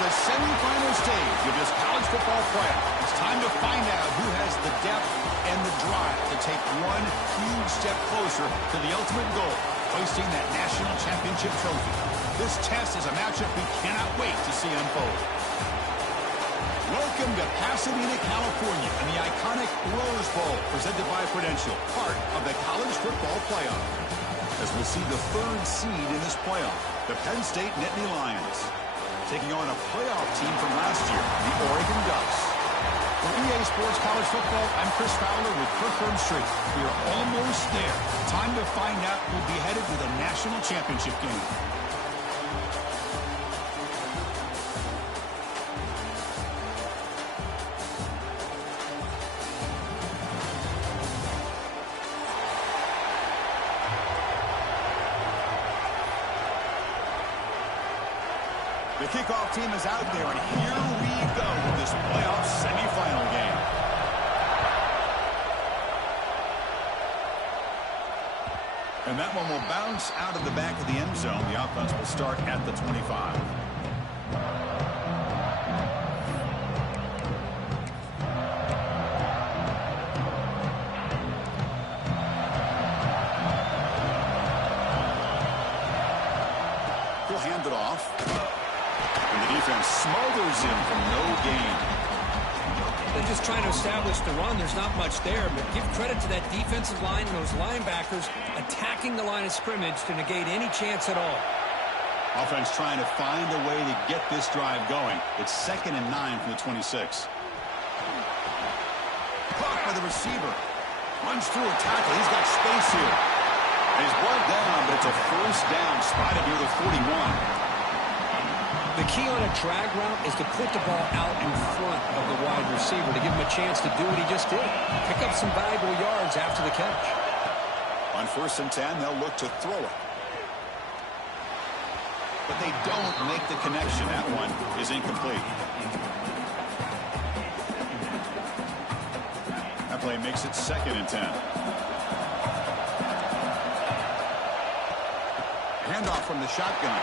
the semifinal stage of this college football playoff. It's time to find out who has the depth and the drive to take one huge step closer to the ultimate goal, hoisting that national championship trophy. This test is a matchup we cannot wait to see unfold. Welcome to Pasadena, California, and the iconic Rose Bowl, presented by Prudential, part of the college football playoff. As we'll see the third seed in this playoff, the Penn State Nittany Lions, taking on a playoff team from last year, the Oregon Ducks. For EA Sports College Football, I'm Chris Fowler with Kirkland Street. We are almost there. Time to find out who'll be headed to the national championship game. The kickoff team is out there, and here we go with this playoff semifinal game. And that one will bounce out of the back of the end zone. The offense will start at the 25. He'll hand it off. And the defense smothers him from no gain. They're just trying to establish the run. There's not much there, but give credit to that defensive line and those linebackers attacking the line of scrimmage to negate any chance at all. Offense trying to find a way to get this drive going. It's 2nd and 9 from the 26. Caught by the receiver. Runs through a tackle. He's got space here. And he's brought down, but it's a first down, spotted near the 41. The key on a drag route is to put the ball out in front of the wide receiver to give him a chance to do what he just did. Pick up some valuable yards after the catch. On 1st and 10, they'll look to throw it. But they don't make the connection. That one is incomplete. That play makes it 2nd and 10. Handoff from the shotgun.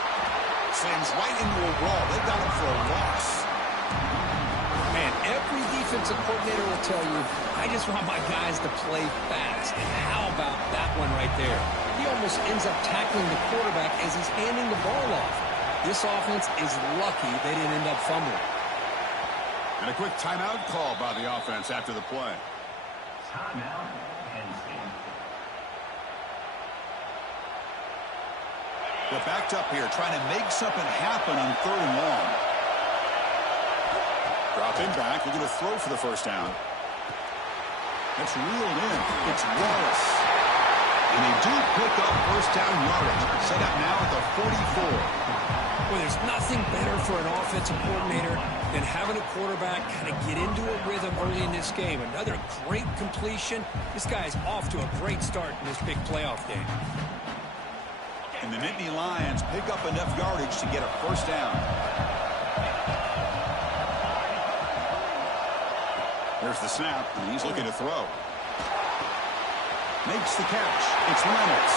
Slams right into a wall. They got him for a loss. Man, every defensive coordinator will tell you, I just want my guys to play fast. And how about that one right there? He almost ends up tackling the quarterback as he's handing the ball off. This offense is lucky they didn't end up fumbling. And a quick timeout call by the offense after the play. Timeout. They're backed up here, trying to make something happen on 3rd and long. Dropping back, looking to throw for the first down. That's reeled in. It's Wallace. And they do pick up first down yardage. Set up now at the 44. Well, there's nothing better for an offensive coordinator than having a quarterback kind of get into a rhythm early in this game. Another great completion. This guy's off to a great start in this big playoff game. And the Nittany Lions pick up enough yardage to get a first down. There's the snap, and he's looking to throw. Makes the catch. It's Reynolds.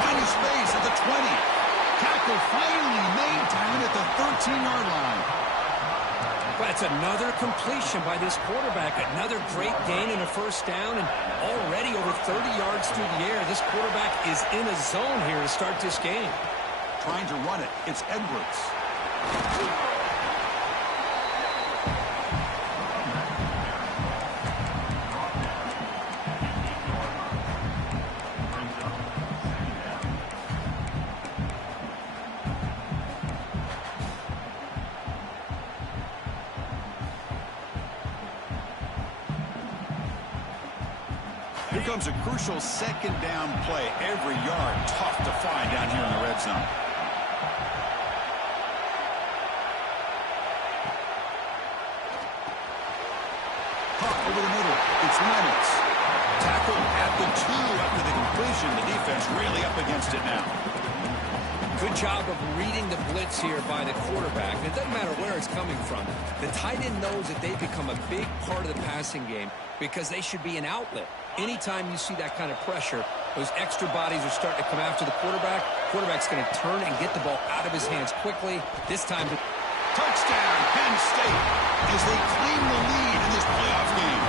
Finding space at the 20. Tackle finally made down at the 13-yard line. That's another completion by this quarterback. Another great gain in a first down, and already over 30 yards through the air. This quarterback is in a zone here to start this game. Trying to run it. It's Edwards. Here comes a crucial 2nd down play. Every yard tough to find down here in the red zone. Caught over the middle. It's Reynolds. Tackled at the 2 after the completion. The defense really up against it now. Good job of reading the blitz here by the quarterback. It doesn't matter where it's coming from. The tight end knows that they've become a big part of the passing game because they should be an outlet. Anytime you see that kind of pressure, those extra bodies are starting to come after the quarterback. Quarterback's going to turn and get the ball out of his hands quickly. This time, Touchdown, Penn State, as they claim the lead in this playoff game.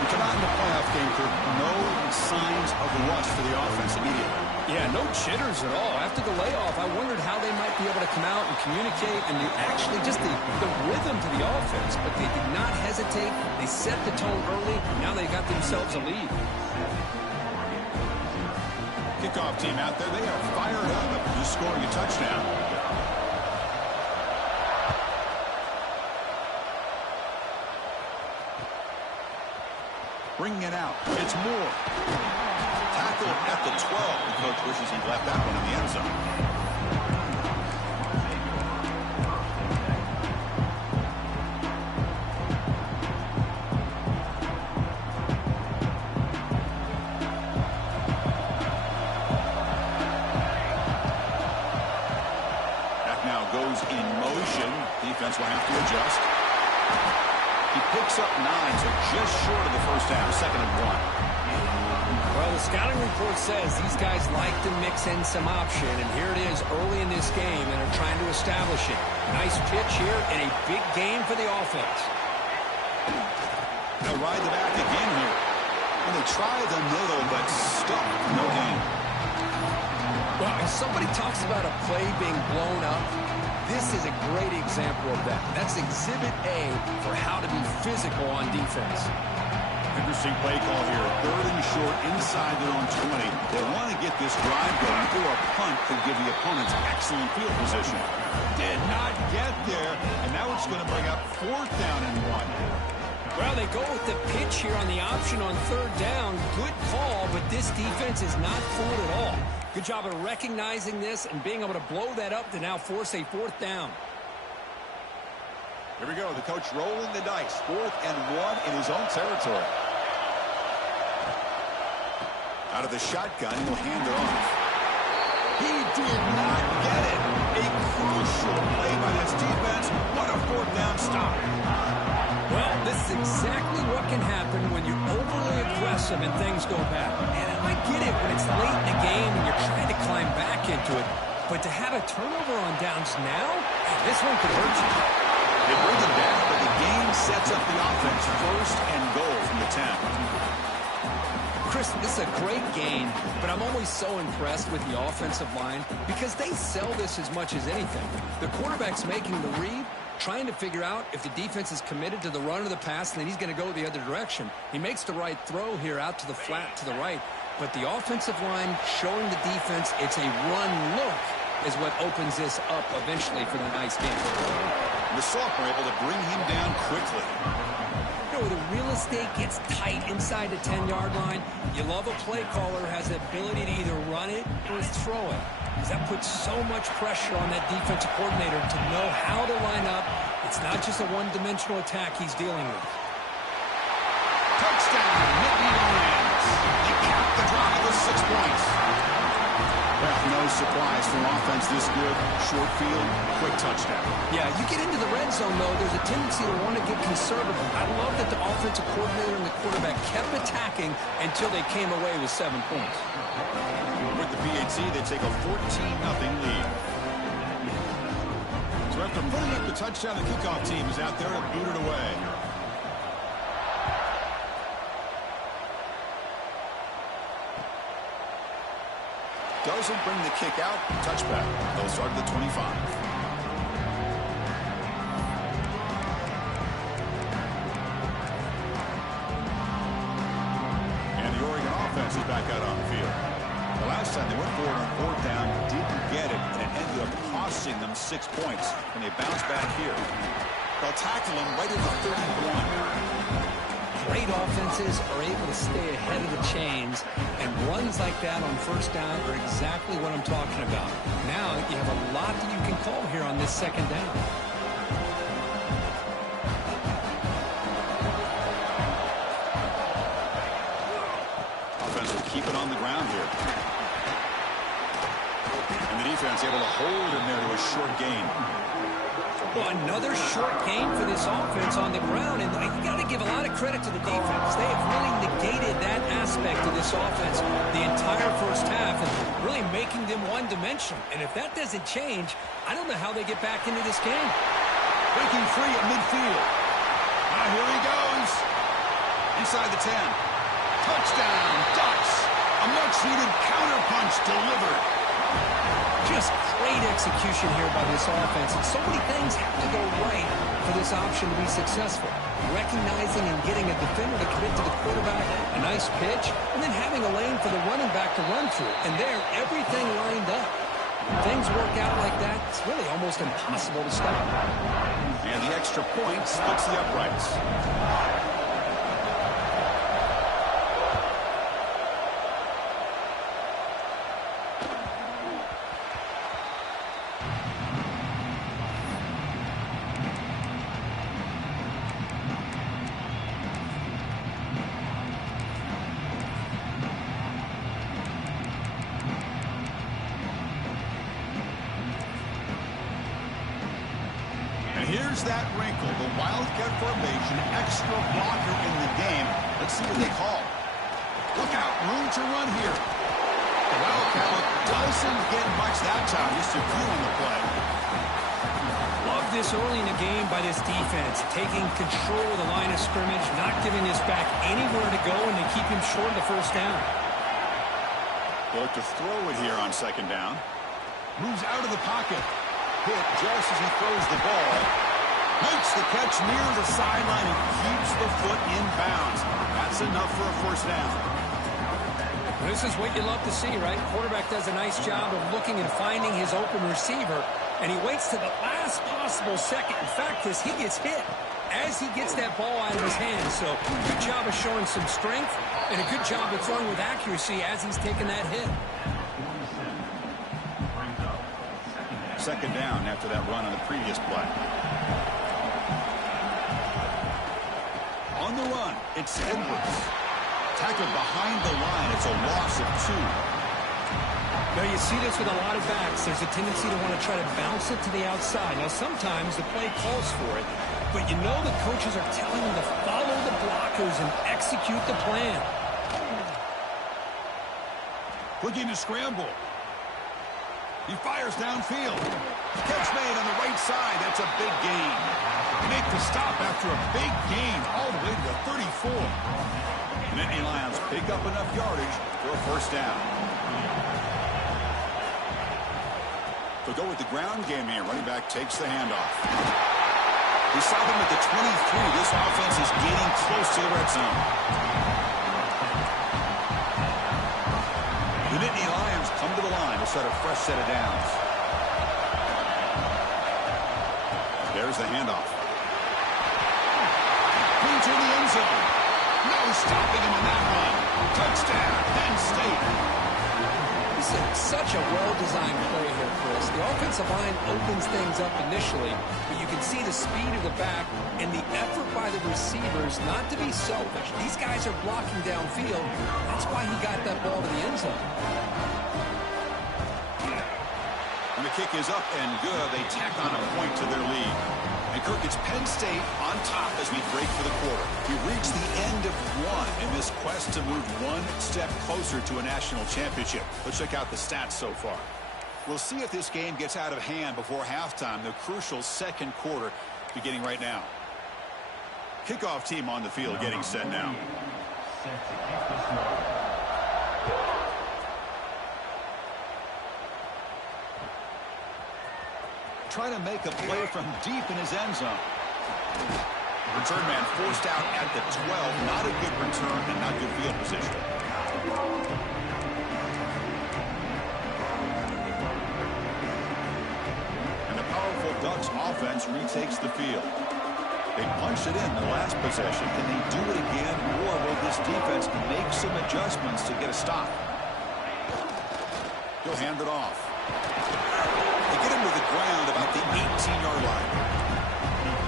We come out in the playoff game for no signs of rust for the offense immediately. Yeah, no jitters at all. After the layoff, I wondered how they might be able to come out and communicate and actually just the rhythm to the offense. But they did not hesitate. They set the tone early. Now they got themselves a lead. Kickoff team out there, they are fired up after just scoring a touchdown. Bringing it out. It's Moore. Tackle at the 12. The coach wishes he left that one in the end zone. That now goes in motion. Defense will have to adjust. He picks up 9, so just short of the first down, 2nd and 1. Well, the scouting report says these guys like to mix in some option, and here it is early in this game, and are trying to establish it. Nice pitch here, and a big game for the offense. They'll ride the back again here. And they try the middle, but stuck. No gain. Well, if somebody talks about a play being blown up, this is a great example of that. That's exhibit A for how to be physical on defense. Interesting play call here. 3rd and short inside their own 20. They want to get this drive going, or a punt could give the opponents excellent field position. Did not get there, and now it's going to bring up 4th down and 1. Well, they go with the pitch here on the option on 3rd down. Good call, but this defense is not fooled at all. Good job of recognizing this and being able to blow that up to now force a 4th down. Here we go. The coach rolling the dice. 4th and 1 in his own territory. Out of the shotgun, he'll hand it off. He did not get it. A crucial play by this defense. What a 4th down stop. Well, this is exactly what can happen when you're overly aggressive and things go bad. And I get it when it's late in the game and you're trying to climb back into it. But to have a turnover on downs now, this one could hurt you. They bring it back, but the game sets up the offense. 1st and goal from the 10. Chris, this is a great game, but I'm always so impressed with the offensive line because they sell this as much as anything. The quarterback's making the read, trying to figure out if the defense is committed to the run or the pass, and then he's going to go the other direction. He makes the right throw here out to the flat to the right, but the offensive line showing the defense it's a run look is what opens this up eventually for the nice game. The sophomore able to bring him down quickly. You know, the real estate gets tight inside the 10-yard line. You love a play caller has the ability to either run it or throw it. Because that puts so much pressure on that defensive coordinator to know how to line up. It's not just a one-dimensional attack he's dealing with. Touchdown, Nittany Lions. They cap the drive with 6 points. Well, no surprise from offense this good. Short field, quick touchdown. Yeah, you get into the red zone, though, there's a tendency to want to get conservative. I love that the offensive coordinator and the quarterback kept attacking until they came away with 7 points. With the PAT, they take a 14-0 lead. So after putting up the touchdown, the kickoff team is out there to boot it away. Doesn't bring the kick out. Touchback. They'll start at the 25. And the Oregon offense is back out on the field. The last time they went for it on 4th down, didn't get it, and it ended up costing them 6 points. And they bounce back here. They'll tackle him right at the 31. Great offenses are able to stay ahead of the chains, and runs like that on 1st down are exactly what I'm talking about. Now you have a lot that you can call here on this 2nd down. Offense will keep it on the ground here. And the defense able to hold him there to a short gain. Well, another short game for this offense on the ground, and you got to give a lot of credit to the defense. They have really negated that aspect of this offense the entire 1st half and really making them one-dimensional. And if that doesn't change, I don't know how they get back into this game. Breaking free at midfield. Now here he goes. Inside the 10. Touchdown, Ducks. A much-needed counterpunch delivered. Just great execution here by this offense. And so many things have to go right for this option to be successful. Recognizing and getting a defender to commit to the quarterback, a nice pitch, and then having a lane for the running back to run through. And there, everything lined up. When things work out like that, it's really almost impossible to stop. And the extra point splits the uprights. Here's that wrinkle, the Wildcat formation, extra blocker in the game. Let's see what they call. Look out, room to run here. The Wildcat doesn't get much that time, just a few on the play. Love this early in the game by this defense, taking control of the line of scrimmage, not giving this back anywhere to go, and to keep him short of the first down. They'll look to throw it here on second down. Moves out of the pocket. Hit just as he throws the ball. Makes the catch near the sideline and keeps the foot in bounds. That's enough for a first down. This is what you love to see, right? Quarterback does a nice job of looking and finding his open receiver, and he waits to the last possible second. In fact, Chris, he gets hit as he gets that ball out of his hands. So good job of showing some strength, and a good job of throwing with accuracy as he's taking that hit. Second down after that run on the previous play. On the run, it's Edwards. Tackled behind the line. It's a loss of 2. Now, you see this with a lot of backs. There's a tendency to want to try to bounce it to the outside. Now, sometimes the play calls for it, but you know the coaches are telling them to follow the blockers and execute the plan. Looking to scramble. He fires downfield. Catch made on the right side. That's a big gain. Make the stop after a big gain all the way to the 34. The Nittany Lions pick up enough yardage for a first down. They'll go with the ground game here. Running back takes the handoff. We saw them at the 23. This offense is getting close to the red zone. The Nittany Lions come to the line to set a fresh set of downs. There's the handoff. Into the end zone. No stopping him in that run. Touchdown, Penn State. This is such a well-designed play here, Chris. The offensive line opens things up initially, but you can see the speed of the back and the effort by the receivers not to be selfish. These guys are blocking downfield. That's why he got that ball to the end zone. And the kick is up and good. They tack on a point to their lead. And Kirk, it's Penn State on top as we break for the quarter. We've reached the end of one in this quest to move one step closer to a national championship. Let's check out the stats so far. We'll see if this game gets out of hand before halftime, the crucial second quarter beginning right now. Kickoff team on the field getting set now. Trying to make a play from deep in his end zone. Return man forced out at the 12. Not a good return and not good field position. And the powerful Ducks offense retakes the field. They punched it in the last possession. Can they do it again, or will this defense make some adjustments to get a stop? He'll hand it off. Get him to the ground about the 18-yard line.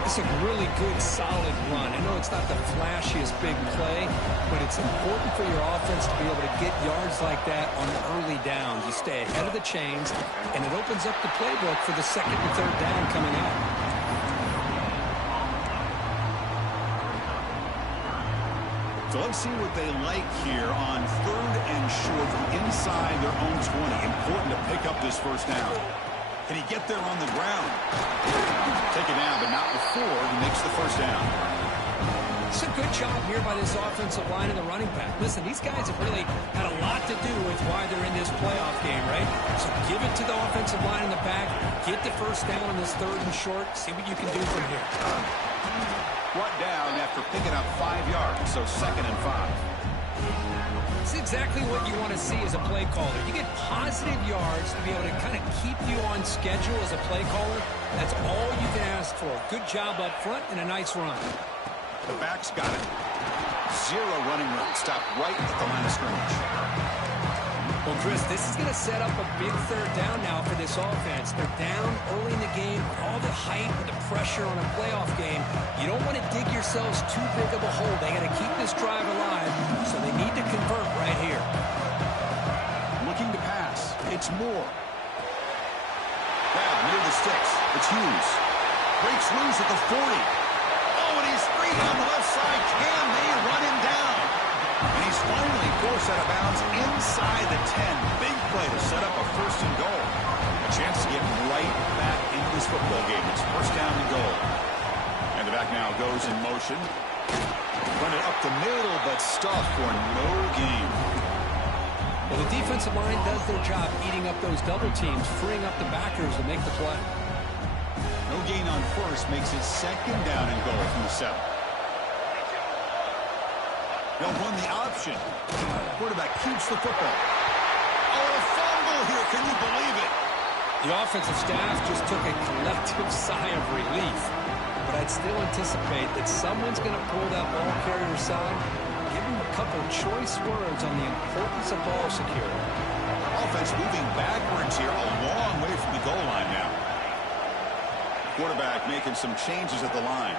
It's a really good, solid run. I know it's not the flashiest big play, but it's important for your offense to be able to get yards like that on the early downs. You stay ahead of the chains, and it opens up the playbook for the second and third down coming up. So let's see what they like here on 3rd and short from inside their own 20. Important to pick up this first down. Can he get there on the ground? Take it down, but not before he makes the first down. It's a good job here by this offensive line and the running back. Listen, these guys have really had a lot to do with why they're in this playoff game, right? So give it to the offensive line in the back. Get the first down on this 3rd and short. See what you can do from here. Brought down after picking up 5 yards, so 2nd and 5. It's exactly what you want to see as a play caller. You get positive yards to be able to kind of keep you on schedule as a play caller. That's all you can ask for. Good job up front and a nice run. The back's got it. 0 running room. Stopped right at the line of scrimmage. Well, Chris, this is going to set up a big 3rd down now for this offense. They're down early in the game with all the hype and the pressure on a playoff game. You don't want to dig yourselves too big of a hole. They got to keep this drive alive, so they need to convert right here. Looking to pass. It's Moore. Grab near the sticks. It's Hughes. Breaks loose at the 40. Oh, and he's free down the left side. Can they run him down? And he's finally forced out of bounds inside the 10. Big play to set up a 1st and goal. A chance to get right back into this football game. It's 1st down and goal. And the back now goes in motion. Run it up the middle, but stuffed for no gain. Well, the defensive line does their job eating up those double teams, freeing up the backers to make the play. No gain on 1st makes it 2nd down and goal from the 7. They'll run the option. Quarterback keeps the football. Oh, a fumble here. Can you believe it? The offensive staff just took a collective sigh of relief. But I'd still anticipate that someone's going to pull that ball carrier aside, give him a couple choice words on the importance of ball security. Offense moving backwards here, a long way from the goal line now. Quarterback making some changes at the line.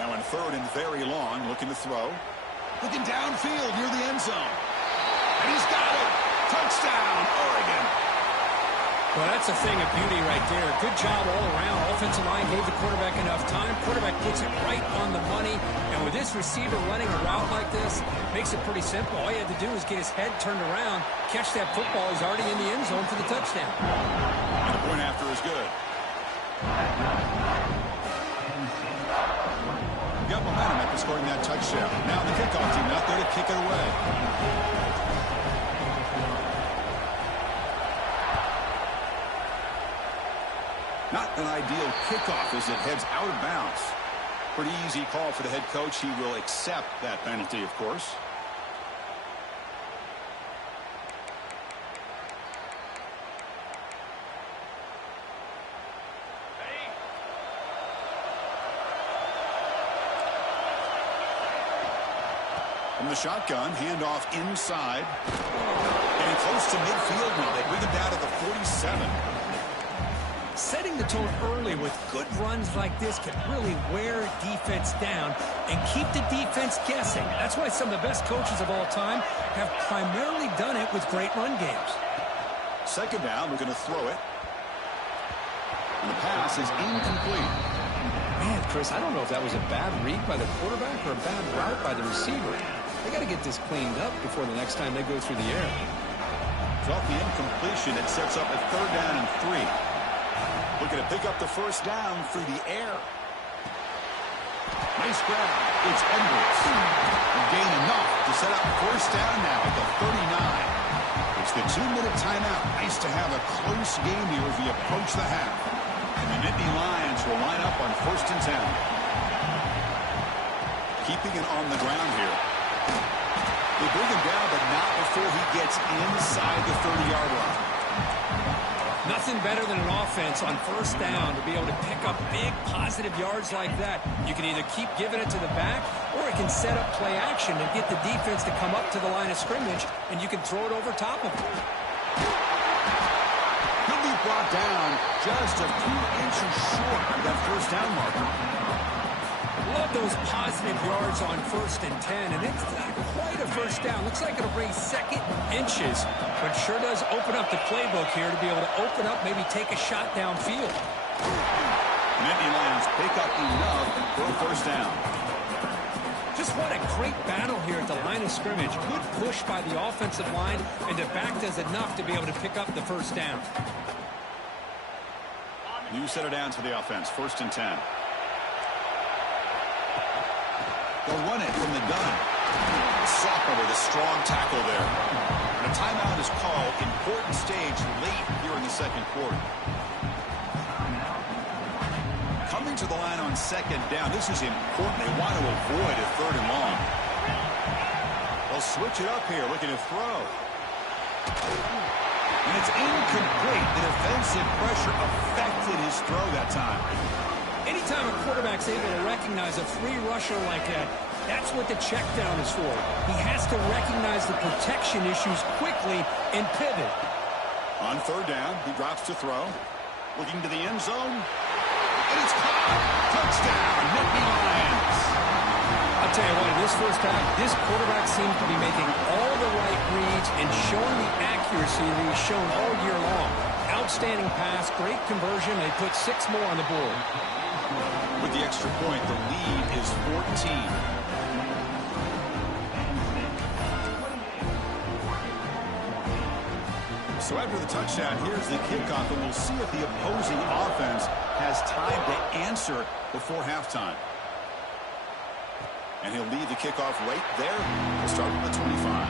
Now in 3rd and very long, looking to throw. Looking downfield near the end zone. And he's got it. Touchdown, Oregon. Well, that's a thing of beauty right there. Good job all around. Offensive line gave the quarterback enough time. Quarterback puts it right on the money. And with this receiver running a route like this, makes it pretty simple. All he had to do is get his head turned around, catch that football. He's already in the end zone for the touchdown. And the point after is good. Got momentum after scoring that touchdown. Now the kickoff team out there to kick it away. Not an ideal kickoff as it heads out of bounds. Pretty easy call for the head coach. He will accept that penalty, of course. From the shotgun, handoff inside. Getting close to midfield now. They bring him down to the 47. Setting the tone early with good runs like this can really wear defense down and keep the defense guessing. That's why some of the best coaches of all time have primarily done it with great run games. 2nd down, we're going to throw it. And the pass is incomplete. Man, Chris, I don't know if that was a bad read by the quarterback or a bad route by the receiver. They got to get this cleaned up before the next time they go through the air. Off the incompletion, it sets up a 3rd down and 3. Looking to pick up the 1st down through the air. Nice grab. It's Edwards. And gain enough to set up 1st down now at the 39. It's the 2-minute timeout. Nice to have a close game here as we approach the half. And the Nittany Lions will line up on 1st and 10. Keeping it on the ground here. They bring him down, but not before he gets inside the 30-yard line. Nothing better than an offense on 1st down to be able to pick up big positive yards like that. You can either keep giving it to the back, or it can set up play action and get the defense to come up to the line of scrimmage, and you can throw it over top of them. He'll be brought down just a few inches short of that 1st down marker. Love those positive yards on 1st and 10, and it's not quite a 1st down. Looks like it'll bring 2nd inches, but sure does open up the playbook here to be able to open up, maybe take a shot downfield. Nittany Lions pick up enough for a 1st down. Just what a great battle here at the line of scrimmage. Good push by the offensive line, and the back does enough to be able to pick up the 1st down. New center down to the offense. 1st and 10. They'll run it from the gun. Soccer with a strong tackle there. And a timeout is called. Important stage late here in the second quarter. Coming to the line on 2nd down. This is important. They want to avoid a 3rd and long. They'll switch it up here, looking to throw. And it's incomplete. The defensive pressure affected his throw that time. Anytime a quarterback's able to recognize a free rusher like that, that's what the check down is for. He has to recognize the protection issues quickly and pivot. On 3rd down, he drops to throw. Looking to the end zone. And it's caught. Touchdown, Nittany Lions. I'll tell you what, in this first half, this quarterback seems to be making all the right reads and showing the accuracy that he's shown all year long. Outstanding pass, great conversion. They put 6 more on the board. With the extra point, the lead is 14. So after the touchdown, here's the kickoff, and we'll see if the opposing offense has time to answer before halftime. And he'll lead the kickoff right there. We'll start with the 25.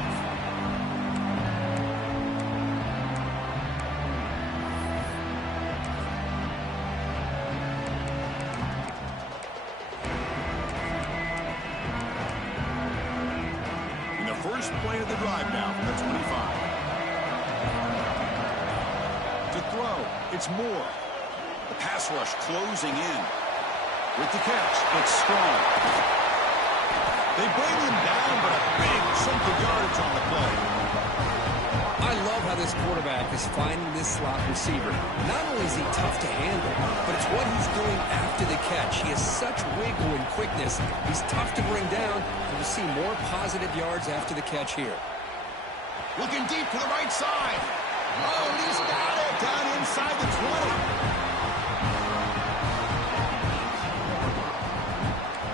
In the first play of the drive now from the 25. To throw, it's Moore. The pass rush closing in. With the catch, it's Strong. They bring him down, but a big chunk of yardage on the play. I love how this quarterback is finding this slot receiver. Not only is he tough to handle, but it's what he's doing after the catch. He has such wiggle and quickness. He's tough to bring down, and you see more positive yards after the catch here. Looking deep to the right side. Oh, and he's got it down inside the 20.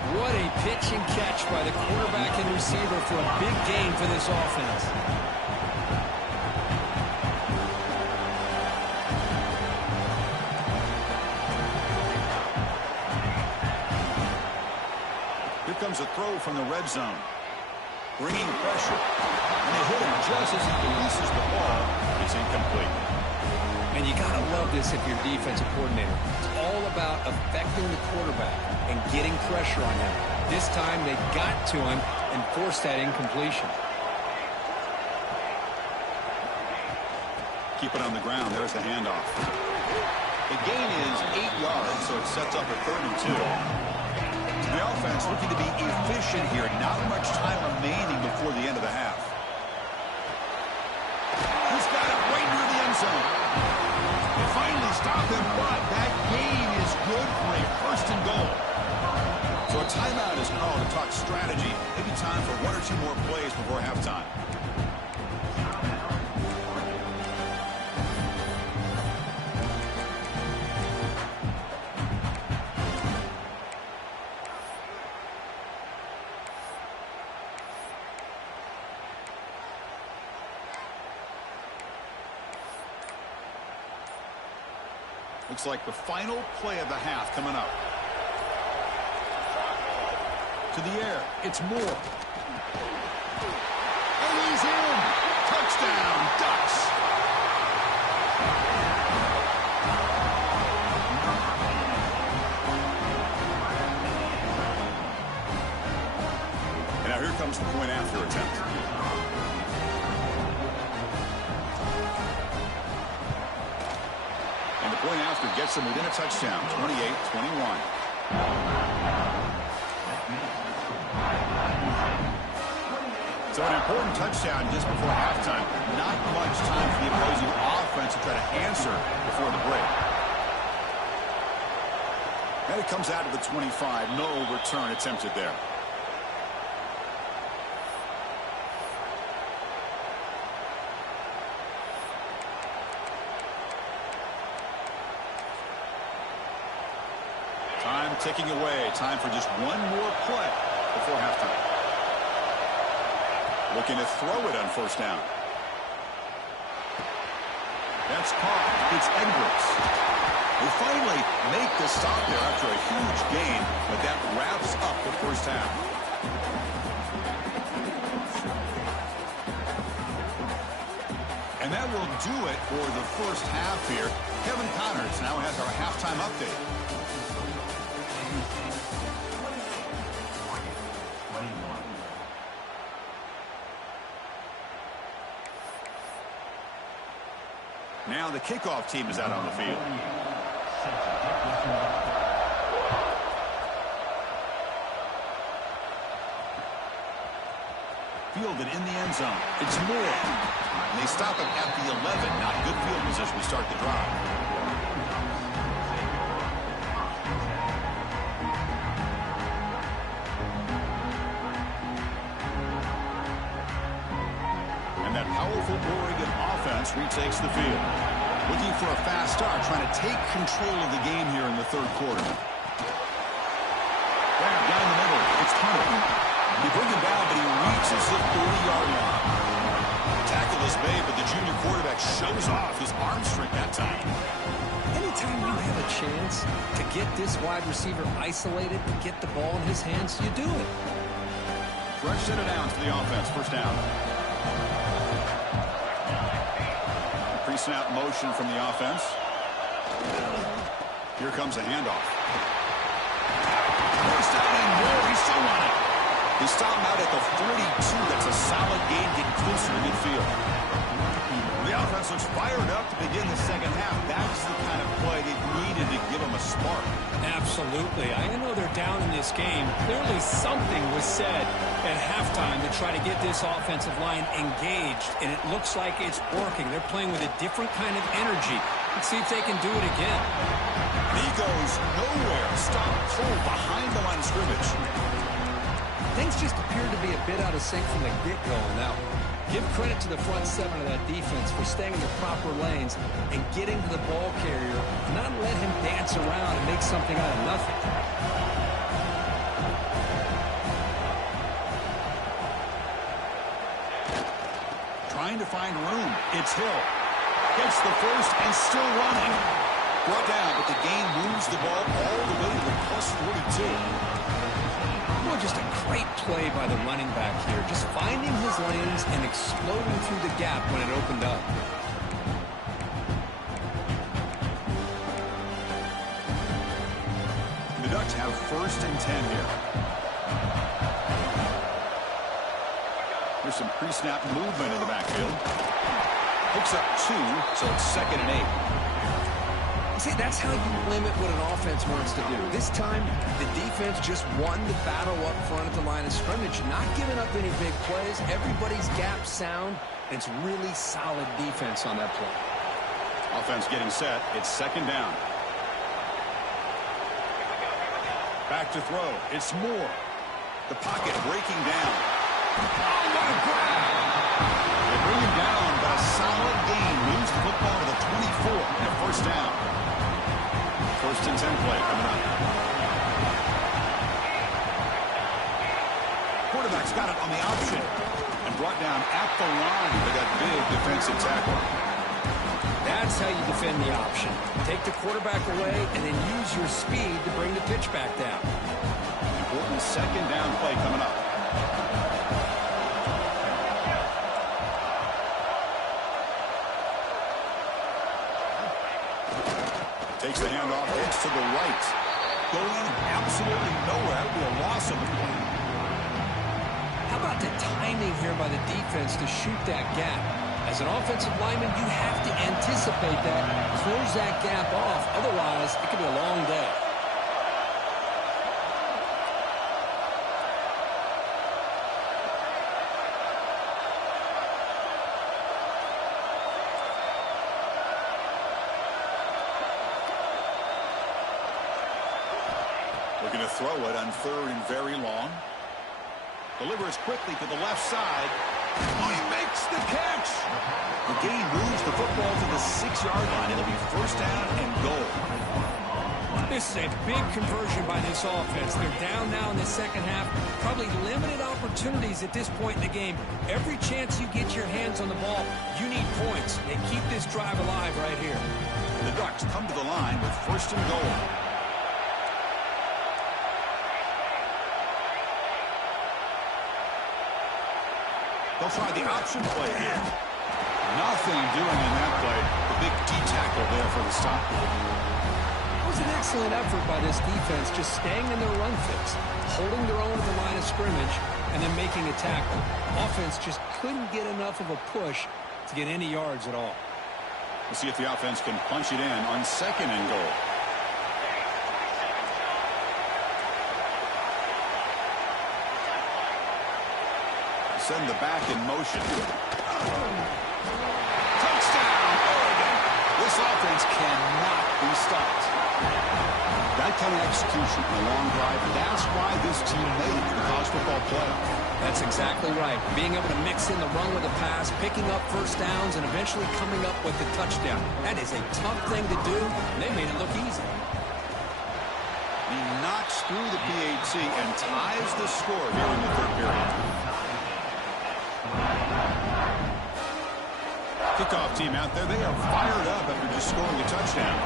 What a pitch and catch by the quarterback and receiver for a big gain for this offense. Here comes a throw from the red zone. Bringing pressure. And they hit him just as he releases the ball. It's incomplete. And you got to love this if you're a defensive coordinator. It's all about affecting the quarterback and getting pressure on him. This time they got to him and forced that incompletion. Keep it on the ground. There's the handoff. The gain is 8 yards, so it sets up a 3rd and 2. So the offense looking to be efficient here. Not much time remaining before the end of the half. He's got it right near the end zone. They finally stop him, but that gain is good for a 1st and goal. So a timeout is called to talk strategy. Maybe time for 1 or 2 more plays before halftime. Looks like the final play of the half coming up. To the air, it's Moore. And he's in. Touchdown, Ducks. And now here comes the point after attempt. And the point after gets them within a touchdown, 28-21. So an important touchdown just before halftime. Not much time for the opposing offense to try to answer before the break. And it comes out to the 25. No return attempted there. Time ticking away. Time for just one more play before halftime. Looking to throw it on 1st down. That's caught. It's Edwards. They finally make the stop there after a huge gain, but that wraps up the first half. And that will do it for the first half here. Kevin Connors now has our halftime update. Now the kickoff team is out on the field. Fielded in the end zone. It's Moore. They stop him at the 11. Not good field position to start the drive. And that powerful Oregon offense retakes the field. Looking for a fast start, trying to take control of the game here in the third quarter. Grab down the middle. It's Hunter. He brings him down, but he reaches the 40-yard line. Tackle is made, but the junior quarterback shows off his arm strength that time. Anytime you have a chance to get this wide receiver isolated, get the ball in his hands, you do it. Fresh set of downs for the offense. First down. Pre-snap motion from the offense. Here comes a handoff. First down and more. He's still on it. He stopped out at the 42. That's a solid gain, getting closer to midfield. The offense looks fired up to begin the second half. That's the kind of play they needed to give them a spark. Absolutely. I know they're down in this game. Clearly something was said at halftime to try to get this offensive line engaged, and it looks like it's working. They're playing with a different kind of energy. Let's see if they can do it again. He goes nowhere. Stop pull behind the line of scrimmage. Things just appeared to be a bit out of sync from the get-go. Now, give credit to the front seven of that defense for staying in the proper lanes and getting to the ball carrier, not let him dance around and make something out of nothing. Trying to find room. It's Hill. Gets the first and still running. Brought down, but the game moves the ball all the way to the plus 42. Just a great play by the running back here. Just finding his lanes and exploding through the gap when it opened up. The Ducks have first and 10 here. There's some pre-snap movement in the backfield. Picks up 2, so it's 2nd and 8. See, that's how you limit what an offense wants to do. This time, the defense just won the battle up front at the line of scrimmage, not giving up any big plays. Everybody's gap sound. It's really solid defense on that play. Offense getting set. It's 2nd down. Back to throw. It's Moore. The pocket breaking down. Oh, what a grab! They bring him down, but a solid gain moves the football to the 24 and a first down. First and 10 play coming up. Quarterback's got it on the option and brought down at the line for that big defensive tackle. That's how you defend the option. Take the quarterback away and then use your speed to bring the pitch back down. Important 2nd down play coming up. Takes the handoff, heads to the right. Going absolutely nowhere. That would be a loss of the play. How about the timing here by the defense to shoot that gap? As an offensive lineman, you have to anticipate that, close that gap off. Otherwise, it could be a long day. Looking to throw it on 3rd and very long. Delivers quickly to the left side. Oh, he makes the catch. The gain moves the football to the 6-yard line. It'll be first down and goal. This is a big conversion by this offense. They're down now in the second half. Probably limited opportunities at this point in the game. Every chance you get your hands on the ball, you need points. They keep this drive alive right here. The Ducks Bucks come to the line with 1st and goal. They'll try the option play here. Nothing doing in that play. The big D-tackle there for the stop. It was an excellent effort by this defense, just staying in their run fix, holding their own at the line of scrimmage, and then making a tackle. Offense just couldn't get enough of a push to get any yards at all. We'll see if the offense can punch it in on 2nd and goal. Send the back in motion. Touchdown, Oregon. This offense cannot be stopped. That kind of execution in a long drive, that's why this team made it to the college football playoff. That's exactly right. Being able to mix in the run with a pass, picking up 1st downs, and eventually coming up with the touchdown. That is a tough thing to do, and they made it look easy. He knocks through the PAT and ties the score here in the 3rd period. Kickoff team out there, they are fired up after just scoring a touchdown.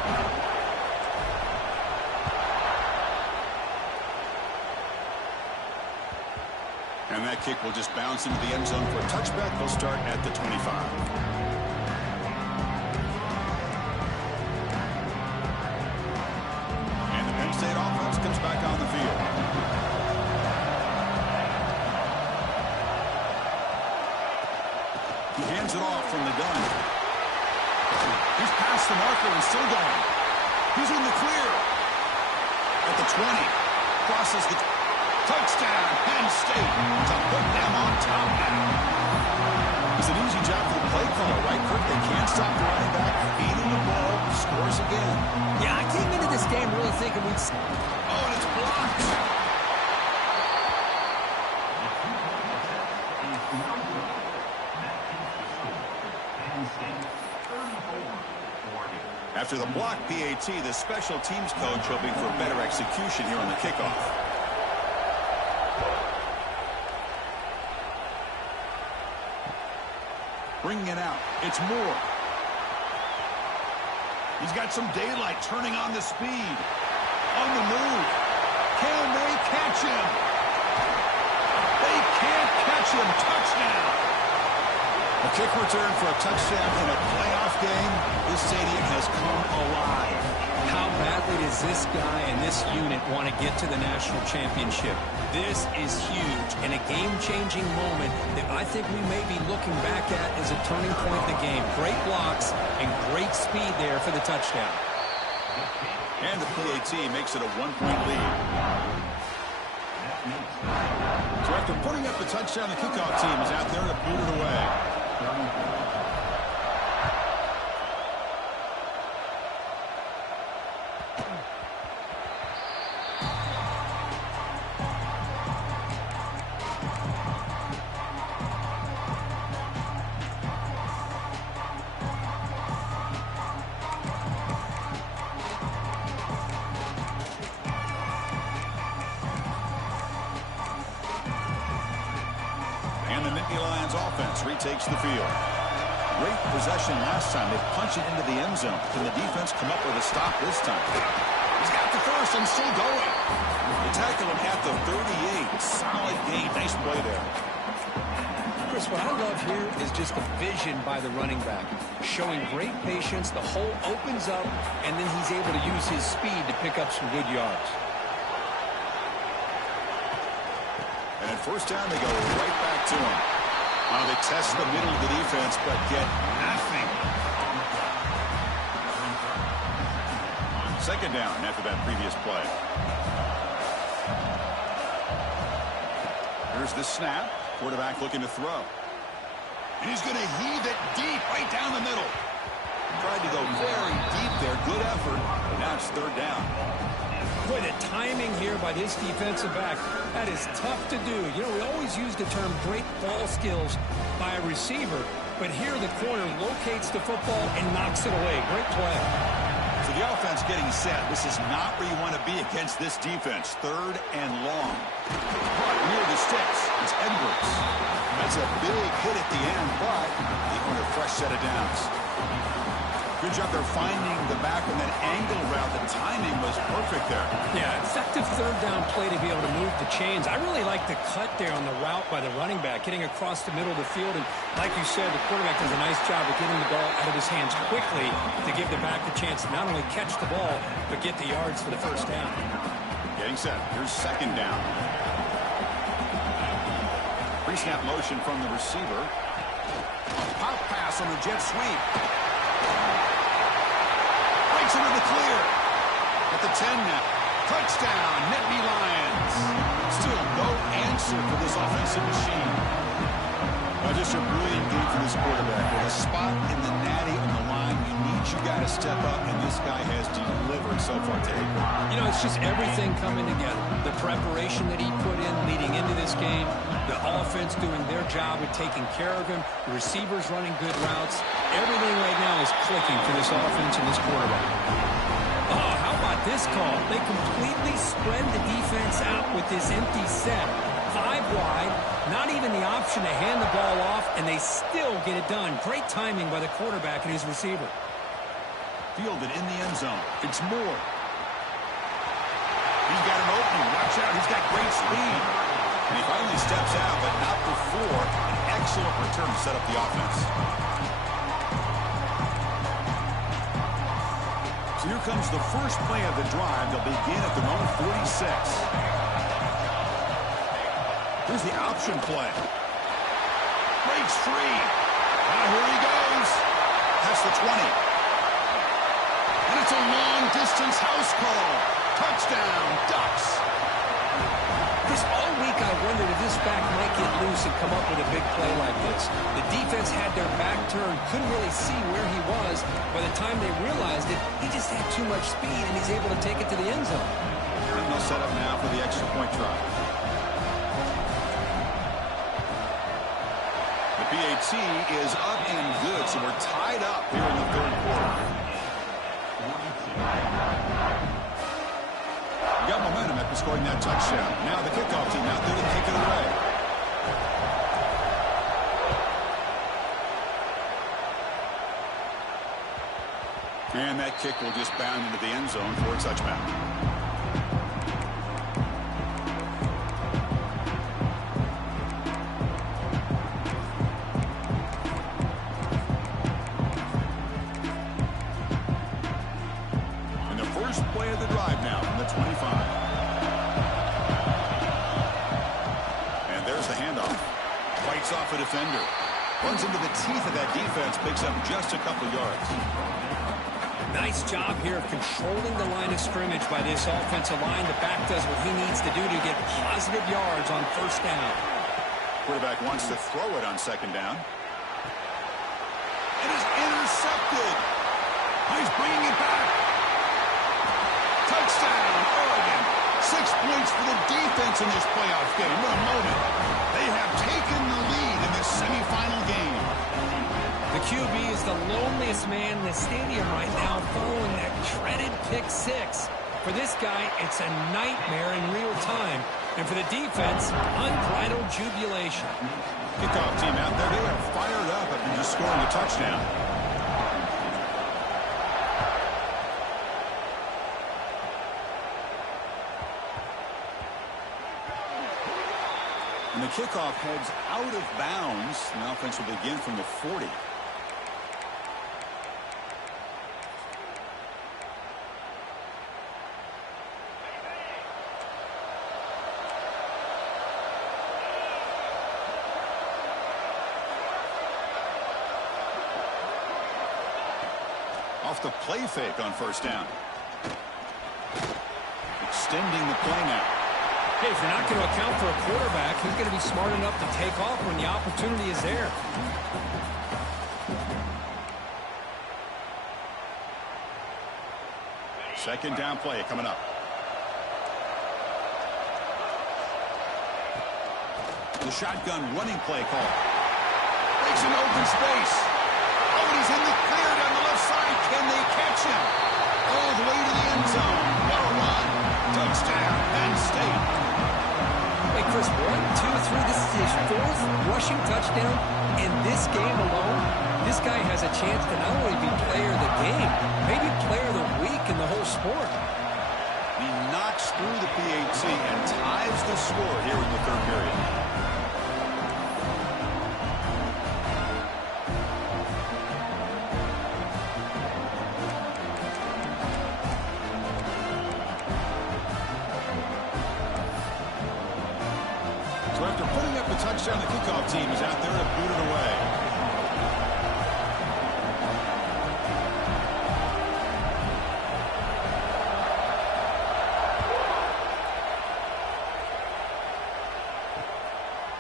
And that kick will just bounce into the end zone for a touchback. They'll start at the 25. And the Penn State offense comes back on the field. He hands it off from the gun. He's past the marker and still going. He's in the clear. At the 20. Crosses the touchdown, Penn State, to put them on top now. It's an easy job for the play caller, right, Kirk? They can't stop the running back, feeding the ball, scores again. Yeah, I came into this game really thinking we'd... Oh, and it's blocked. After the block PAT, the special teams coach hoping for better execution here on the kickoff. Bringing it out. It's Moore. He's got some daylight, turning on the speed. On the move. Can they catch him? They can't catch him. Touchdown. A kick return for a touchdown in a playoff game. This stadium has come alive. How badly does this guy and this unit want to get to the national championship? This is huge and a game-changing moment that I think we may be looking back at as a turning point in the game. Great blocks and great speed there for the touchdown. And the PAT makes it a 1-point lead. So after putting up the touchdown, the kickoff team is out there to boot it away. Retakes the field. Great possession last time. They punch it into the end zone. Can the defense come up with a stop this time? He's got the first and still going. They tackle him at the 38. Solid gain. Nice play there. Chris, what I love here is just the vision by the running back. Showing great patience. The hole opens up, and then he's able to use his speed to pick up some good yards. And at 1st down, they go right back to him. They test the middle of the defense, but get nothing. 2nd down after that previous play. Here's the snap. Quarterback looking to throw. And he's going to heave it deep right down the middle. Tried to go very deep there. Good effort. Now it's 3rd down. Boy, the timing here by this defensive back, that is tough to do. You know, we always use the term great ball skills by a receiver, but here the corner locates the football and knocks it away. Great play. So the offense getting set. This is not where you want to be against this defense. 3rd and long. But near the sticks, it's Edwards. That's a big hit at the end, but they want a fresh set of downs. Good job there finding the back on that angle route. The timing was perfect there. Yeah, effective third down play to be able to move the chains. I really like the cut there on the route by the running back, getting across the middle of the field. And like you said, the quarterback does a nice job of getting the ball out of his hands quickly to give the back a chance to not only catch the ball, but get the yards for the first down. Getting set. Here's second down. Pre-snap motion from the receiver. A pop pass on the jet sweep. Breaks into the clear. At the 10 now. Touchdown, Nittany Lions. Still no answer for this offensive machine. Just a brilliant game for this quarterback. With a spot in the natty on the line, you need you got to step up, and this guy has delivered so far today. You know, it's just everything coming together. The preparation that he put in leading into this game, the offense doing their job of taking care of him, the receivers running good routes. Everything right now is clicking for this offense and this quarterback. Oh, how about this call? They completely spread the defense out with this empty set. 5 wide, not even the option to hand the ball off, and they still get it done. Great timing by the quarterback and his receiver. Fielded in the end zone. It's Moore. He's got an opening. Watch out. He's got great speed. And he finally steps out, but not before an excellent return to set up the offense. So here comes the first play of the drive. They'll begin at their own 46. Here's the option play. Breaks free. Now here he goes. That's the 20. And it's a long-distance house call. Touchdown, Ducks. Chris, all week I wondered if this back might get loose and come up with a big play like this. The defense had their back turned, couldn't really see where he was. By the time they realized it, he just had too much speed, and he's able to take it to the end zone. And they'll set up now for the extra point try. The PAT is up and good, so we're tied up here in the third quarter. We got momentum after scoring that touchdown. Now the kickoff team out there to kick it away. And that kick will just bound into the end zone for a touchback. Play of the drive now from the 25. And there's the handoff. Fights off a defender. Runs into the teeth of that defense. Picks up just a couple yards. Nice job here of controlling the line of scrimmage by this offensive line. The back does what he needs to do to get positive yards on first down. Quarterback wants to throw it on second down. It is intercepted. He's bringing it back. Touchdown, Oregon. 6 points for the defense in this playoff game. What a moment. They have taken the lead in this semifinal game. The QB is the loneliest man in the stadium right now following that dreaded pick 6. For this guy, it's a nightmare in real time. And for the defense, unbridled jubilation. Kickoff team out there. They are fired up after just scoring a touchdown. And the kickoff heads out of bounds. The offense will begin from the 40. Off the play fake on first down. Extending the play now. Hey, if you're not going to account for a quarterback, he's going to be smart enough to take off when the opportunity is there. Second down play coming up. The shotgun running play call. Makes an open space. Oh, and he's in the clear down the left side. Can they catch him? All the way to the end zone. What a run. Touchdown, Penn State. Hey, Chris, 1, 2, 3. This is his 4th rushing touchdown in this game alone. This guy has a chance to not only be player of the game, maybe player of the week in the whole sport. He knocks through the PAT and ties the score here in the third period. So after putting up a touchdown, the kickoff team is out there to boot it away.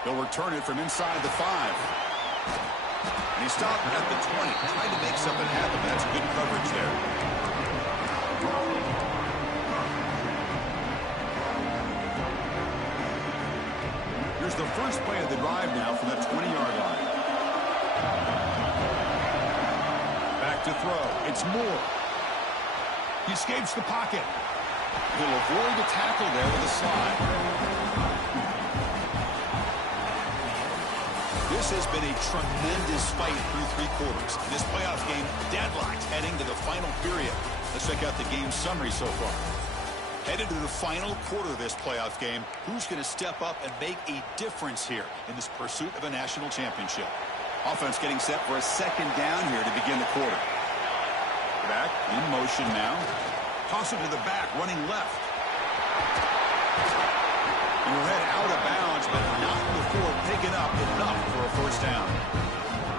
They'll return it from inside the 5. And he stopped at the 20, trying to make something happen. That's good coverage there. Here's the first play of the drive now from that 20-yard line. Back to throw. It's Moore. He escapes the pocket. He'll avoid the tackle there with a slide. This has been a tremendous fight through 3 quarters. This playoff game deadlocked heading to the final period. Let's check out the game summary so far. Headed to the final quarter of this playoff game, who's going to step up and make a difference here in this pursuit of a national championship? Offense getting set for a second down here to begin the quarter. Back in motion now. Toss it to the back, running left. And he'll head out of bounds, but not before picking up enough for a first down.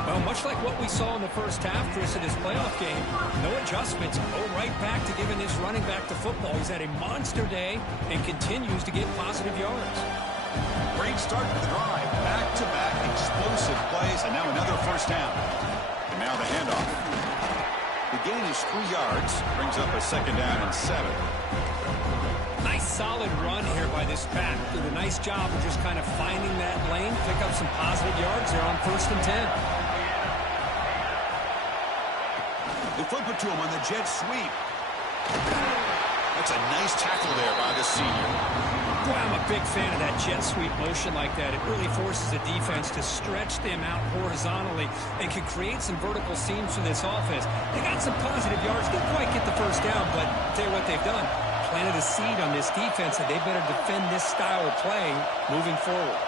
Well, much like what we saw in the first half, Chris, in his playoff game, no adjustments. Go right back to giving this running back the football. He's had a monster day and continues to get positive yards. Great start to the drive. Back-to-back explosive plays, and now another first down. And now the handoff. The gain is 3 yards. Brings up a second down and 7. Nice solid run here by this pack. Did a nice job of just kind of finding that lane, pick up some positive yards there on 1st and 10. They flip it to him on the jet sweep. That's a nice tackle there by the senior. Boy, I'm a big fan of that jet sweep motion like that. It really forces the defense to stretch them out horizontally and can create some vertical seams for this offense. They got some positive yards. Didn't quite get the first down, but I'll tell you what they've done. Planted a seed on this defense, and they better defend this style of playing moving forward.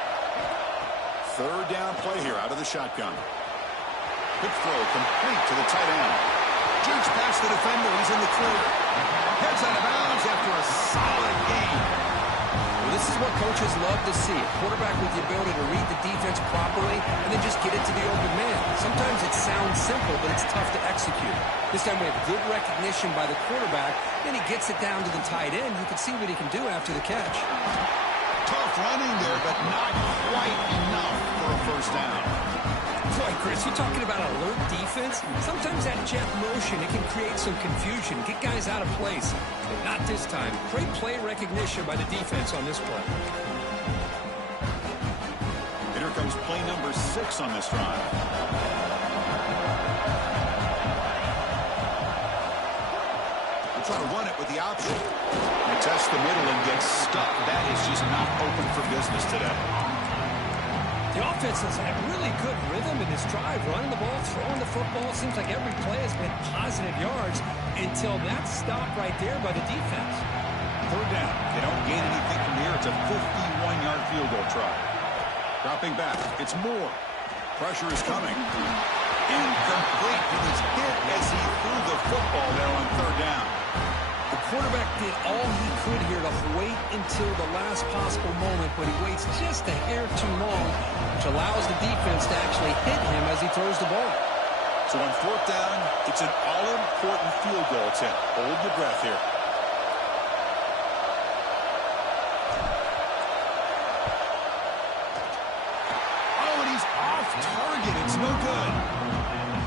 Third down play here out of the shotgun. Quick throw complete to the tight end. Jerks past the defender. He's in the clear. Heads out of bounds after a solid gain. Well, this is what coaches love to see. A quarterback with the ability to read the defense properly and then just get it to the open man. Sometimes it sounds simple, but it's tough to execute. This time we have good recognition by the quarterback. Then he gets it down to the tight end. You can see what he can do after the catch. Tough running there, but not quite enough for a first down. Boy, Chris, you're talking about alert defense. Sometimes that jet motion, it can create some confusion, get guys out of place. But not this time. Great play recognition by the defense on this play. And here comes play number 6 on this drive. They'll try to run it with the option. They test the middle and get stuck. That is just not open for business today. The offense has had really good rhythm in this drive, running the ball, throwing the football. Seems like every play has been positive yards until that stop right there by the defense. Third down. They don't gain anything from here. It's a 51-yard field goal try. Dropping back. It's Moore. Pressure is coming. Incomplete. He was hit as he threw the football there on third down. The quarterback did all he could here to wait until the last possible moment, but he waits just a hair too long, which allows the defense to actually hit him as he throws the ball. So on fourth down, it's an all-important field goal attempt. Hold your breath here. Oh, and he's off target. It's no good.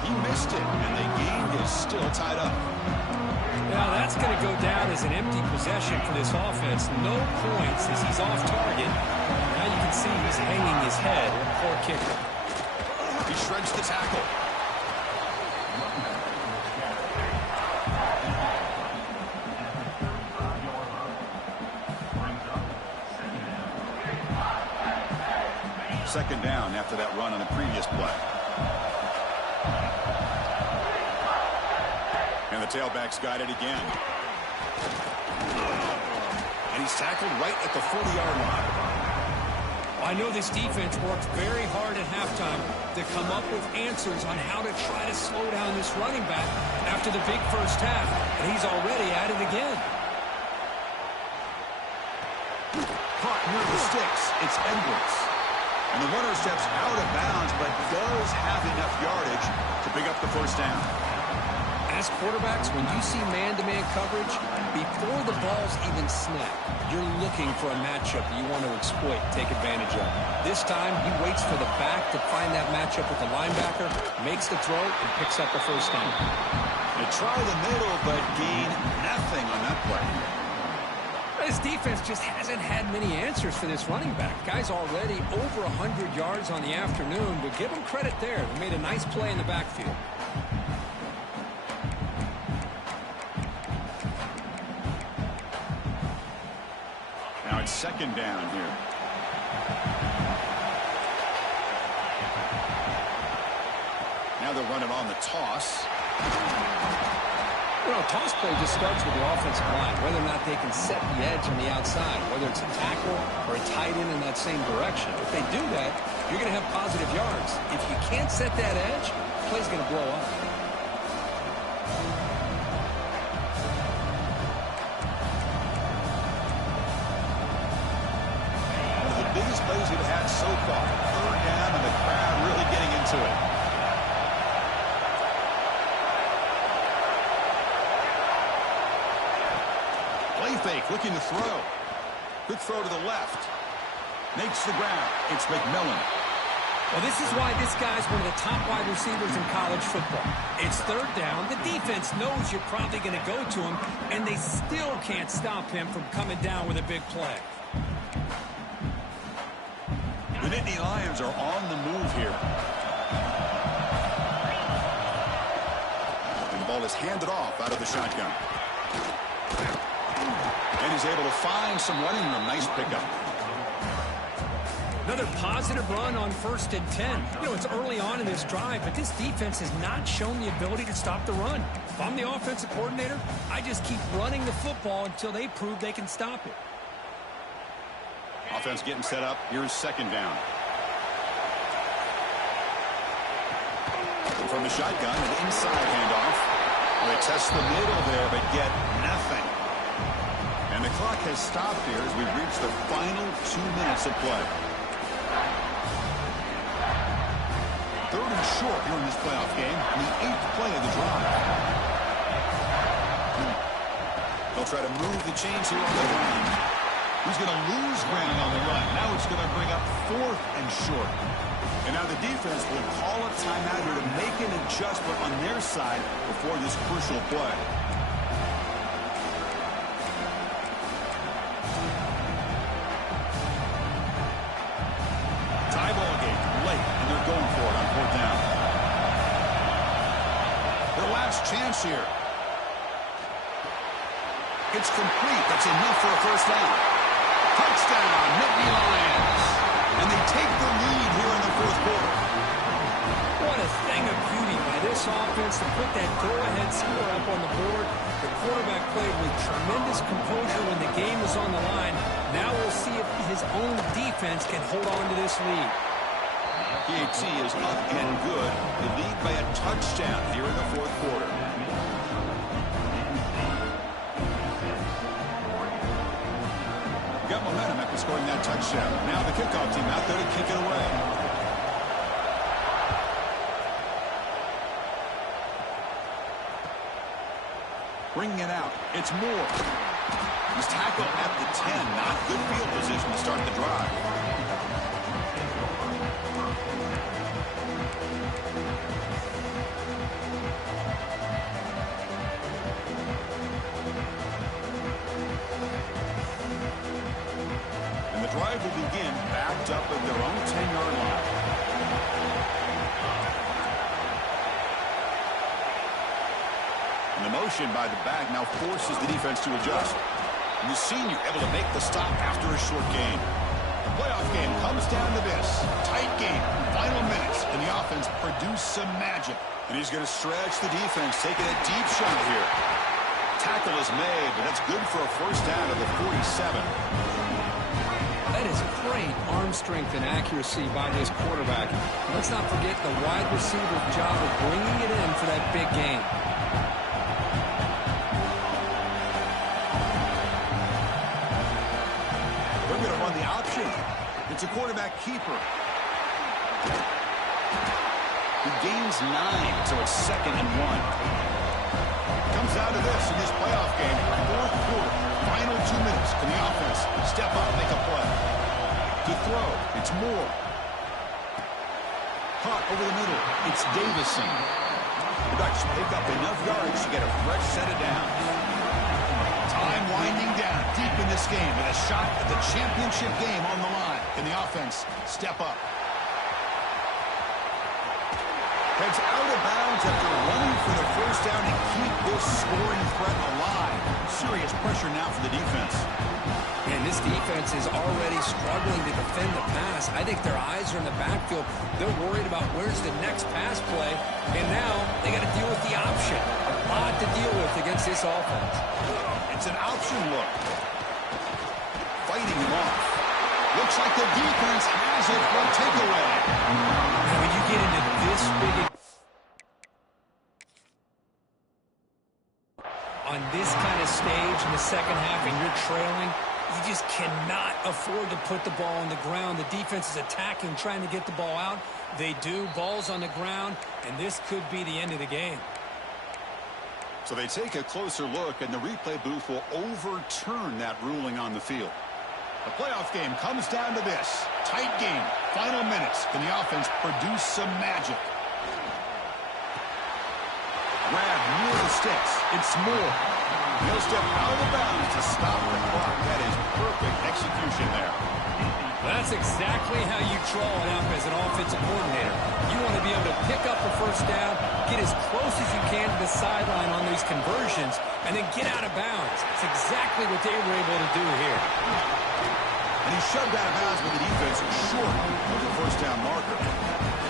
He missed it, and the game is still tied up. Now that's going to go down as an empty possession for this offense. No points as he's off target. Now you can see he's hanging his head. Poor kicker. He shreds the tackle. Second down after that run on the previous play. And the tailback's got it again. And he's tackled right at the 40-yard line. I know this defense worked very hard at halftime to come up with answers on how to try to slow down this running back after the big first half, and he's already at it again. Caught near the sticks. It's Edwards. And the runner steps out of bounds, but does have enough yardage to pick up the first down. As quarterbacks, when you see man-to-man coverage, before the ball's even snapped, you're looking for a matchup you want to exploit, take advantage of. This time, he waits for the back to find that matchup with the linebacker, makes the throw, and picks up the first down. They try the middle, but gain nothing on that play. This defense just hasn't had many answers for this running back. Guy's already over 100 yards on the afternoon, but give him credit there. They made a nice play in the backfield. Now it's second down here. Now they're running on the toss. You know, toss play just starts with the offensive line, whether or not they can set the edge on the outside, whether it's a tackle or a tight end in that same direction. If they do that, you're going to have positive yards. If you can't set that edge, the play's going to blow up. One of the biggest plays we've had so far. Third down, and the crowd really getting into it. Play fake, looking to throw. Quick throw to the left. Makes the ground. It's McMillan. Well, this is why this guy's one of the top wide receivers in college football. It's third down. The defense knows you're probably going to go to him, and they still can't stop him from coming down with a big play. The Nittany Lions are on the move here. And the ball is handed off out of the shotgun. And he's able to find some running room. Nice pickup. Another positive run on 1st and 10. You know, it's early on in this drive, but this defense has not shown the ability to stop the run. If I'm the offensive coordinator, I just keep running the football until they prove they can stop it. Offense getting set up. Here's second down. And from the shotgun, an inside handoff. Well, they test the middle there, but get nothing. And the clock has stopped here as we reach the final 2 minutes of play. Third and short here in this playoff game, and the 8th play of the drive. They'll try to move the chains here on the run. He's going to lose ground on the run. Now it's going to bring up 4th and short. And now the defense will call a timeout here to make an adjustment on their side before this crucial play. Tie ball game late, and they're going for it on 4th down. Their last chance here. It's complete. That's enough for a first down. Touchdown, Nittany Lions. And they take the lead here in the 4th quarter. What a thing of beauty by this offense to put that go-ahead score up on the board. The quarterback played with tremendous composure when the game was on the line. Now we'll see if his own defense can hold on to this lead. PAT is up and good. They lead by a touchdown here in the 4th quarter. Got momentum after scoring that touchdown. Now the kickoff team out there to kick it away. Bringing it out. It's Moore. He's tackled at the 10. Not good field position to start the drive. And the drive will begin backed up at their own 10-yard line. And the motion by the back now forces the defense to adjust. And the senior able to make the stop after a short gain. The playoff game comes down to this. Tight game, final minutes, and the offense produced some magic. And he's going to stretch the defense, taking a deep shot here. Tackle is made, but that's good for a first down to the 47. That is great arm strength and accuracy by this quarterback. Let's not forget the wide receiver's job of bringing it in for that big game. They're going to run the option. It's a quarterback keeper. He gains 9, so it's 2nd and 1. Comes down to this in this playoff game. Fourth quarter, final 2 minutes. Can the offense step up, make a play? To throw, it's Moore. Caught over the middle, it's Davison. The Ducks pick up enough yards to get a fresh set of downs. Time winding down deep in this game with a shot at the championship game on the line. Can the offense step up? Heads out of bounds after running for the first down and keep this scoring threat alive. Serious pressure now for the defense. And this defense is already struggling to defend the pass. I think their eyes are in the backfield. They're worried about where's the next pass play. And now they got to deal with the option. A lot to deal with against this offense. It's an option look. Fighting him off. Looks like the defense has it for a takeaway. And when you get into this big on this kind of stage in the second half and you're trailing, you just cannot afford to put the ball on the ground. The defense is attacking, trying to get the ball out. They do. Ball's on the ground, and this could be the end of the game. So they take a closer look, and the replay booth will overturn that ruling on the field. The playoff game comes down to this. Tight game, final minutes. Can the offense produce some magic? Grab near the sticks. It's Moore. He'll step out of bounds to stop the clock. That is perfect execution there. That's exactly how you draw it up as an offensive coordinator. You want to be able to pick up the first down, get as close as you can to the sideline on these conversions, and then get out of bounds. That's exactly what they were able to do here. And he shoved out of bounds with the defense short of the first down marker.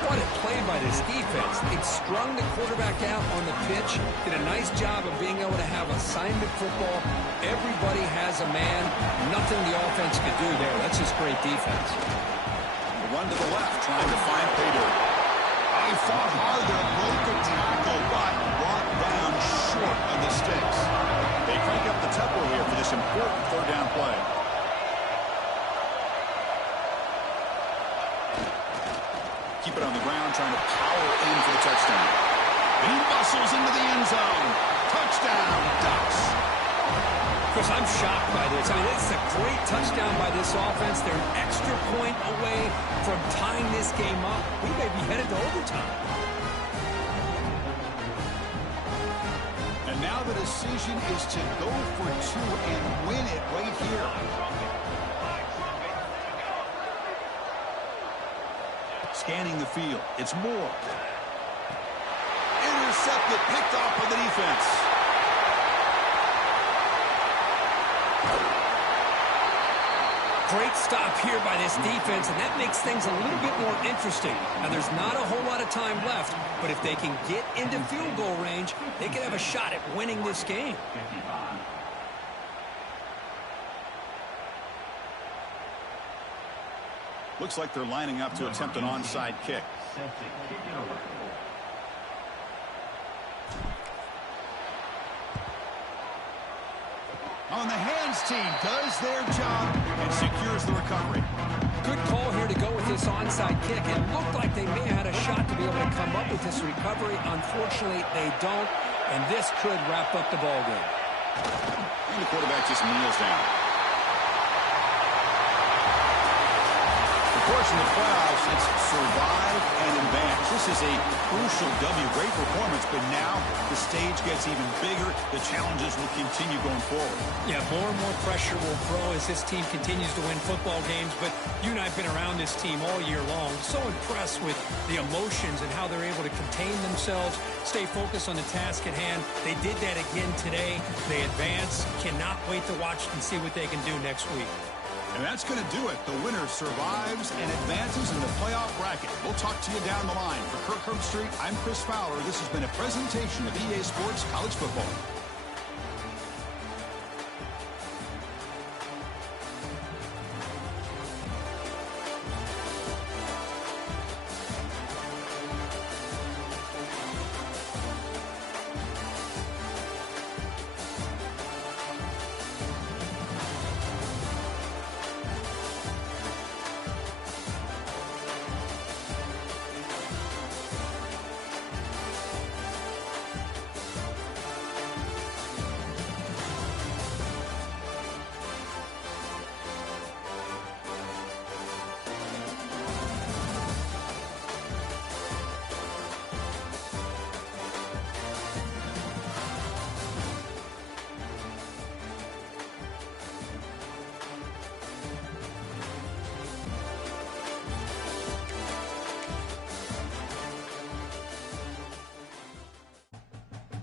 What a play by this defense. It strung the quarterback out on the pitch, did a nice job of being able to have assignment football. Everybody has a man. Nothing the offense could do there. That's just great defense. The run to the left, trying to find pay dirt. He fought hard there, broke a tackle, but brought down short of the sticks. They crank up the tempo here for this important third down play. Keep it on the ground, trying to power in for the touchdown. And he muscles into the end zone. Touchdown, Ducks. Chris, I'm shocked by this. I mean, it's a great touchdown by this offense. They're an extra point away from tying this game up. We may be headed to overtime. And now the decision is to go for two and win it right here. Scanning the field. It's Moore. Intercepted, picked off by the defense. Great stop here by this defense, and that makes things a little bit more interesting. Now, there's not a whole lot of time left, but if they can get into field goal range, they can have a shot at winning this game. Looks like they're lining up to attempt an onside kick. On the hands team does their job and secures the recovery. Good call here to go with this onside kick. It looked like they may have had a shot to be able to come up with this recovery. Unfortunately, they don't, and this could wrap up the ball game. And the quarterback just kneels down. Of course, in the playoffs, it's survive and advance. This is a crucial W. Great performance, but now the stage gets even bigger. The challenges will continue going forward. Yeah, more and more pressure will grow as this team continues to win football games, but you and I have been around this team all year long. So impressed with the emotions and how they're able to contain themselves, stay focused on the task at hand. They did that again today. They advance. Cannot wait to watch and see what they can do next week. And that's going to do it. The winner survives and advances in the playoff bracket. We'll talk to you down the line. For Kirk Herbstreit, I'm Chris Fowler. This has been a presentation of EA Sports College Football.